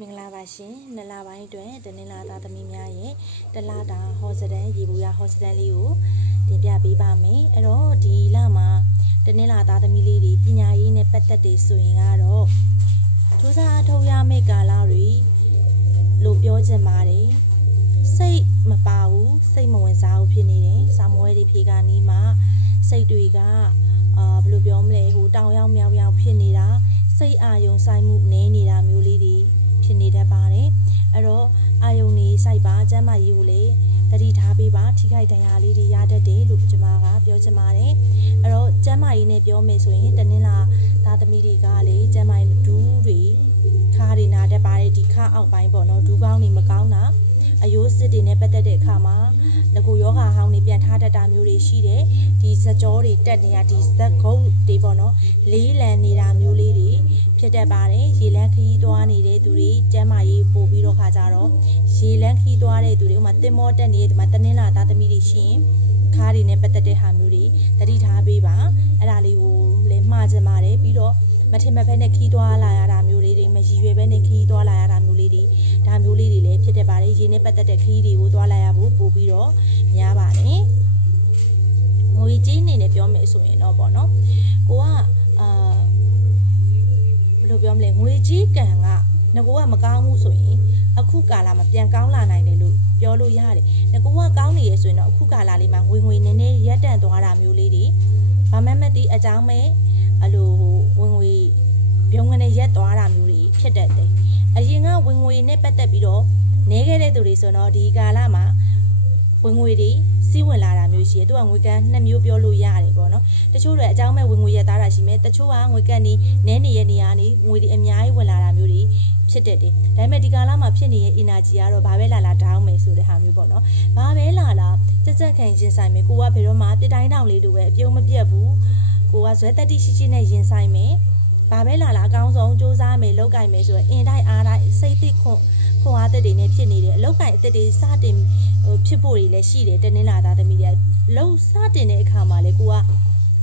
မင်္ဂလာပါရှင်နလပိုင်းအတွင်းတနင်္လာသားသမီးများရဲ့တလတာဟောစတန်ရေဘူးရဟောစတန်လေးကိုတင်ပြပေးပါမယ်အဲ့တော့ဒီလမှာတနင်္လာသားသမီးလေးတွေပညာရေးနဲ့ပတ်သက်တယ်ဆိုရင်ကတော့ထူးခြားအထောက်ရမယ့်ကာလတွေလို့ပြောချင်ပါတယ်စိတ်မပါဘူးစိတ်မဝင်စားဘူးဖြစ်နေတယ်စာမွေးတွေဖြေကနီးမှာစိတ်တွေကဘယ်လိုပြောမလဲဟိုတောင်ရောက်မြောက်ရောက်ဖြစ်နေတာစိတ်အာယုံဆိုင်မှုနည်းနေတာမျိုးလေးတွေဖြစ်နေတတ်ပါတယ်အဲ့တော့အာယုံနေစိုက်ပါကျမ်းမာရေးကိုလည်းတတိထားပေးပါထိခိုက်ဒဏ်ရာလေးတွေရတတ်တယ်လို့ကျွန်မကပြောချင်ပါတယ်အဲ့တော့ကျမ်းမာရေးနဲ့ပြောမယ်ဆိုရင်တနင်္လာသားသမီးတွေကလေကျမ်းမာရေးဒူးတွေခါးတွေနာတတ်ပါတယ်ဒီခါအောက်ပိုင်းပေါ့နော်ဒူးကောင်းနေမကောင်းတာအယိုးစစ်တွေနဲ့ပတ်သက်တဲ့အခါမှာငကိုယောဂါဟောင်းတွေပြန်ထားတတ်တာမျိုးတွေရှိတယ်ဒီစကြောတွေတက်နေတာဒီဇက်ကုတ်တွေပေါ့နော်လေးလံနေတာမျိုးလေးတွေဖြစ်တတ်ပါတယ်ရေလန်းခီးသွားနေတဲ့သူတွေကျမ်းမာရေးပို့ပြီးတော့ခါကြတော့ရေလန်းခီးသွားတဲ့သူတွေဥမာတင်မောတက်နေတဲ့ဒီမှာတနင်္လာသားသမီးတွေရှိရင်ခါးတွေနဲ့ပတ်သက်တဲ့ဟာမျိုးတွေတတိထားပေးပါအဲ့ဒါလေးကိုလည်းမှားချင်ပါတယ်ပြီးတော့မထင်မဲ့ဘဲနဲ့ခီးသွားလာရတာမျိုးလေးတွေမရည်ရွယ်ဘဲနဲ့ခီးသွားလာရတာမျိုးလေးတွေဒါမျိုးလေးတွေလည်းဖြစ်တတ်ပါတယ်ရေနဲ့ပတ်သက်တဲ့ခီးတွေကိုသွားလာရဖို့ပို့ပြီးတော့များပါတယ်ငွေကြေးအနေနဲ့ပြောမယ်ဆိုရင်တော့ပေါ့နော်ကိုကဘယ်လိုပြောမလဲငွေကြေးကံကငကိုကမကောင်းဘူးဆိုရင်အခုကာလမှာပြန်ကောင်းလာနိုင်တယ်လို့ပြောလို့ရတယ်ငကိုကကောင်းနေရဆိုရင်တော့အခုကာလလေးမှာငွေနည်းနည်းရက်တန့်သွားတာမျိုးလေးတွေဘာမှမသိအကြောင်းမဲ့အဲ့လိုဝင်ငွေပြုံးကနေရက်သွားတာမျိုးတွေဖြစ်တတ်တယ်အရင်ကဝင်ငွေနဲ့ပတ်သက်ပြီးတော့နေခဲ့တဲ့သူတွေဆိုတော့ဒီကာလမှာဝင်ငွေတွေစီးဝင်လာတာမျိုးရှိတယ်သူကငွေကန်နှစ်မျိုးပြောလို့ရတယ်ပေါ့နော်တချို့တွေအကြောင်းမဲ့ဝင်ငွေရက်သားတာရှိမယ်တချို့ကငွေကန်နေနဲနေရဲ့နေရာနေငွေတွေအများကြီးဝင်လာတာမျိုးတွေဖြစ်တတ်တယ်ဒါပေမဲ့ဒီကာလမှာဖြစ်နေတဲ့ energy ကတော့ဘာပဲလာတောင်းမယ်ဆိုတဲ့ဟာမျိုးပေါ့နော်ဘာပဲလာကြက်ခံရင်ဆိုင်မယ်ကိုကဘယ်တော့မှပြတိုင်းတောင်လေးလိုပဲအပြုံးမပြတ်ဘူးကိုကဇွဲတက်တိရှိရှိနဲ့ရင်ဆိုင်မယ်ဘာပဲလာအကောင်းဆုံးစူးစမ်းမယ်လောက်ကင်မယ်ဆိုတော့အင်တိုင်းအားတိုင်းစိတ်သိခွန်အားသက်တွေနဲ့ဖြစ်နေတယ်အလောက်ကင်အသက်တွေစတင်ဖြစ်ဖို့တွေလည်းရှိတယ်တနင်္လာသားသမီးတွေလုံစတင်တဲ့အခါမှာလေကိုက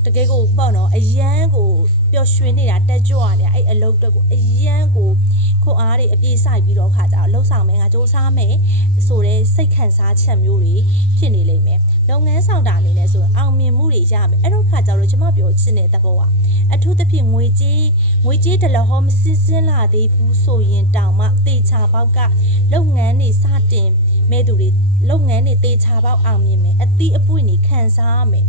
တကယ်ကိုပေါ့နော်အရန်ကိုပျော်ရွှင်နေတာတက်ကြွနေတာအဲ့အလုပ်တက်ကိုအရန်ကိုခွန်အားတွေအပြည့်စိုက်ပြီးတော့ခါကြတော့လှုပ်ဆောင်မယ်ငါစူးစမ်းမယ်ဆိုတဲ့စိတ်ခံစားချက်မျိုးတွေဖြစ်နေလိမ့်မယ်လုပ်ငန်းဆောင်တာအနေနဲ့ဆိုအောင်မြင်မှုတွေရမယ်အဲ့တော့ခါကြတော့ကျွန်မပြောချင်တဲ့သဘောကအထူးသဖြင့်ငွေကြေးတလဟောမစစ်စင်းလာသေးဘူးဆိုရင်တောင်မှတေချာပေါက်ကလုပ်ငန်းတွေစတင်မဲ့သူတွေလုပ်ငန်းတွေတေချာပေါက်အောင်မြင်မယ်အသီးအပွင့်တွေခံစားရမယ်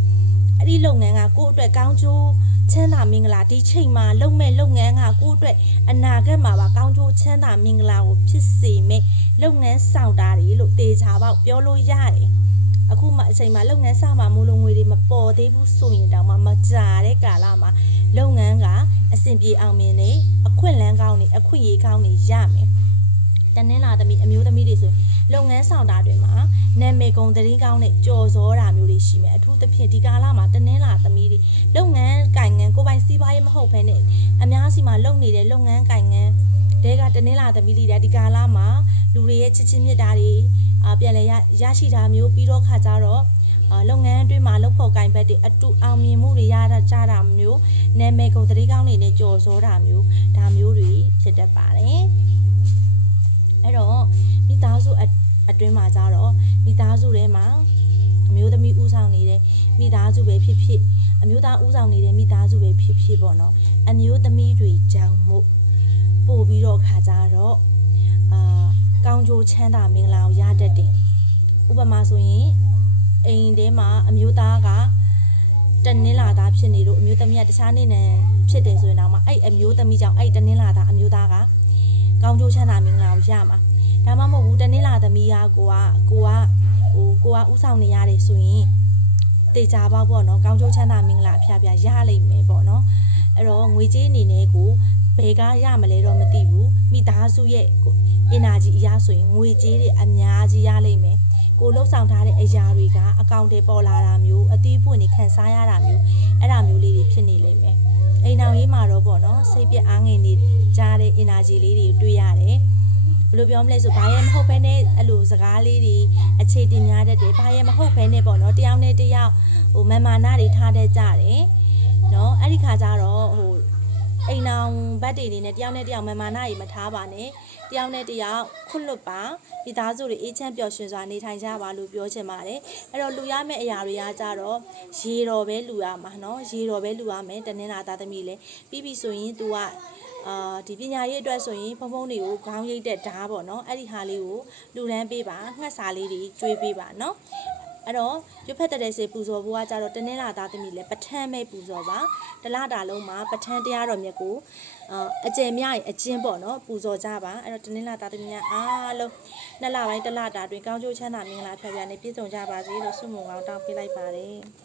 အဲ့ဒီလုပ်ငန်းကကိုယ့်အတွက်ကောင်းကျိုးချမ်းသာမင်္ဂလာဒီချိန်မှာလုပ်မဲ့လုပ်ငန်းကကိုယ့်အတွက်အနာဂတ်မှာပါကောင်းကျိုးချမ်းသာမင်္ဂလာကိုဖြစ်စေမဲ့လုပ်ငန်းဆောင်တာတွေလို့တေချာပေါက်ပြောလို့ရတယ်အခုမှအချိန်မှာလုပ်ငန်းစမှာမို့လို့ငွေတွေမပေါ်သေးဘူးဆိုရင်တောင်မှမကြာတဲ့ကာလမှာလုပ်ငန်းကအဆင်ပြေအောင်မြင်နေအခွင့်အလမ်းကောင်းနေအခွင့်အရေးကောင်းနေရမယ်တနင်္လာသမီးအမျိုးသမီးတွေဆိုလုပ်ငန်းဆောင်တာတွေမှာနာမည်ကုန်သတင်းကောင်းနဲ့ကြော်စောတာမျိုးတွေရှိမယ်အထူးသဖြင့်ဒီကာလမှာတနင်္လာသမီးတွေလုပ်ငန်းကိုင်ငန်းကိုပိုင်စီးပွားရေးမဟုတ်ဘဲနဲ့အများစီမှာလုပ်နေတဲ့လုပ်ငန်းကိုင်ငန်းတဲကတနင်္လာသမီးတွေဒီကာလမှာလူတွေရဲ့ချစ်ချင်းမြတ်တာတွေပြန်လဲရရှိတာမျိုးပြီးတော့ခါကြတော့လုပ်ငန်းအတွင်းမှာလုပ်ဖို့ကင်ဘက်တွေအတူအောင်မြင်မှုတွေရကြတာမျိုးနာမည်ကုန်သတင်းကောင်းတွေနဲ့ကြော်စောတာမျိုးဒါမျိုးတွေဖြစ်တတ်ပါတယ်အဲ့တော့မိသားစုအတွင်းမှာကြတော့မိသားစုထဲမှာအမျိုးသမီးဦးဆောင်နေတဲ့မိသားစုပဲဖြစ်ဖြစ်အမျိုးသားဦးဆောင်နေတဲ့မိသားစုပဲဖြစ်ဖြစ်ပေါ့နော်အမျိုးသမီးတွေကြောင့်မို့ပို့ပြီးတော့ခါကြတော့ကောင်းကျိုးချမ်းသာမင်္ဂလာကိုရတတ်တယ်ဥပမာဆိုရင်အိမ်ထဲမှာအမျိုးသားကတနင်္လာသားဖြစ်နေလို့အမျိုးသမီးကတခြားနေနဲ့ဖြစ်တယ်ဆိုရင်တော့အဲ့အမျိုးသမီးကြောင့်အဲ့တနင်္လာသားအမျိုးသားကကောင်းကျိုးချမ်းသာမင်္ဂလာကိုရမှာဒါမှမဟုတ်ဘူးတနင်္လာသမီးကကိုကဥဆောင်နေရတယ်ဆိုရင်တေချာပေါ့နော်ကောင်းကျိုးချမ်းသာမင်္ဂလာအဖျားဖျားရလိမ့်မယ်ပေါ့နော်အဲ့တော့ငွေကြေးအနေနဲ့ကိုဘယ်ကရမလဲတော့မသိဘူးမိသားစုရဲ့ energy အရာဆိုရင်ငွေကြေးတွေအများကြီးရလိမ့်မယ်ကိုလှုပ်ဆောင်ထားတဲ့အရာတွေကအကောင့်တွေပေါ်လာတာမျိုးအသီးပွင့်တွေခံစားရတာမျိုးအဲ့ဒါမျိုးလေးတွေဖြစ်နေလိမ့်မယ်အိမ်အောင်ရေးမှာတော့ပေါ့နော်စိတ်ပြအားငယ်နေကြတဲ့ energy လေးတွေတွေ့ရတယ်ဘယ်လိုပြောမလဲဆိုဘာရဲမဟုတ်ဘဲနဲ့အဲ့လိုစကားလေးတွေအခြေတင်များတတ်တယ်ဘာရဲမဟုတ်ဘဲနဲ့ပေါ့နော်တယောက်နဲ့တယောက်ဟိုမာနာတွေထားတတ်ကြတယ်နော်အဲ့ဒီခါကျတော့ဟို အိမ်အောင်ဘတ်တွေနဲ့တယောက်နဲ့တယောက်မမာနကြီးမထားပါနဲ့တယောက်နဲ့တယောက်ခွတ်လွတ်ပါမိသားစုတွေအေးချမ်းပျော်ရွှင်စွာနေထိုင်ကြပါလို့ပြောချင်ပါတယ်အဲ့တော့လူရမယ့်အရာတွေကကြတော့ရေတော်ပဲလူရမှာနော်ရေတော်ပဲလူရမယ်တနင်္လာသားသမီးလည်းပြီးပြီဆိုရင် तू ကဒီပညာရေးအတွက်ဆိုရင်ဖုံဖုံတွေကိုခေါင်းရိပ်တဲ့ဓာတ်ပေါ့နော်အဲ့ဒီဟာလေးကိုလူတန်းပေးပါငှက်စာလေးတွေကျွေးပေးပါနော်အဲ့တော့ရွတ်ဖက်တဲ့စေပူဇော်ဖို့ကကြတော့တနင်္လာသားသမီးလည်းပဋ္ဌာန်းပဲပူဇော်ပါတလတာလုံးမှာပဋ္ဌာန်းတရားတော်မြတ်ကိုအကျယ်မြရင်အကျဉ်းပေါ့နော်ပူဇော်ကြပါအဲ့တော့တနင်္လာသားသမီးများအားလုံးနှစ်လပိုင်းတလတာတွင်ကောင်းကျိုးချမ်းသာမင်္ဂလာဖျားဖျားနဲ့ပြည့်စုံကြပါစေလို့ဆုမွန်ကောင်းတောင်းပေးလိုက်ပါတယ်